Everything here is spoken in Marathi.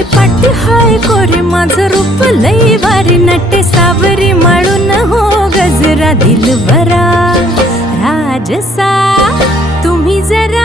माझी पाटी हाय कोरे माझं रूप लई भारी नटे सावरी माळून हो गजरा दिलबरा राजसा तुम्ही जरा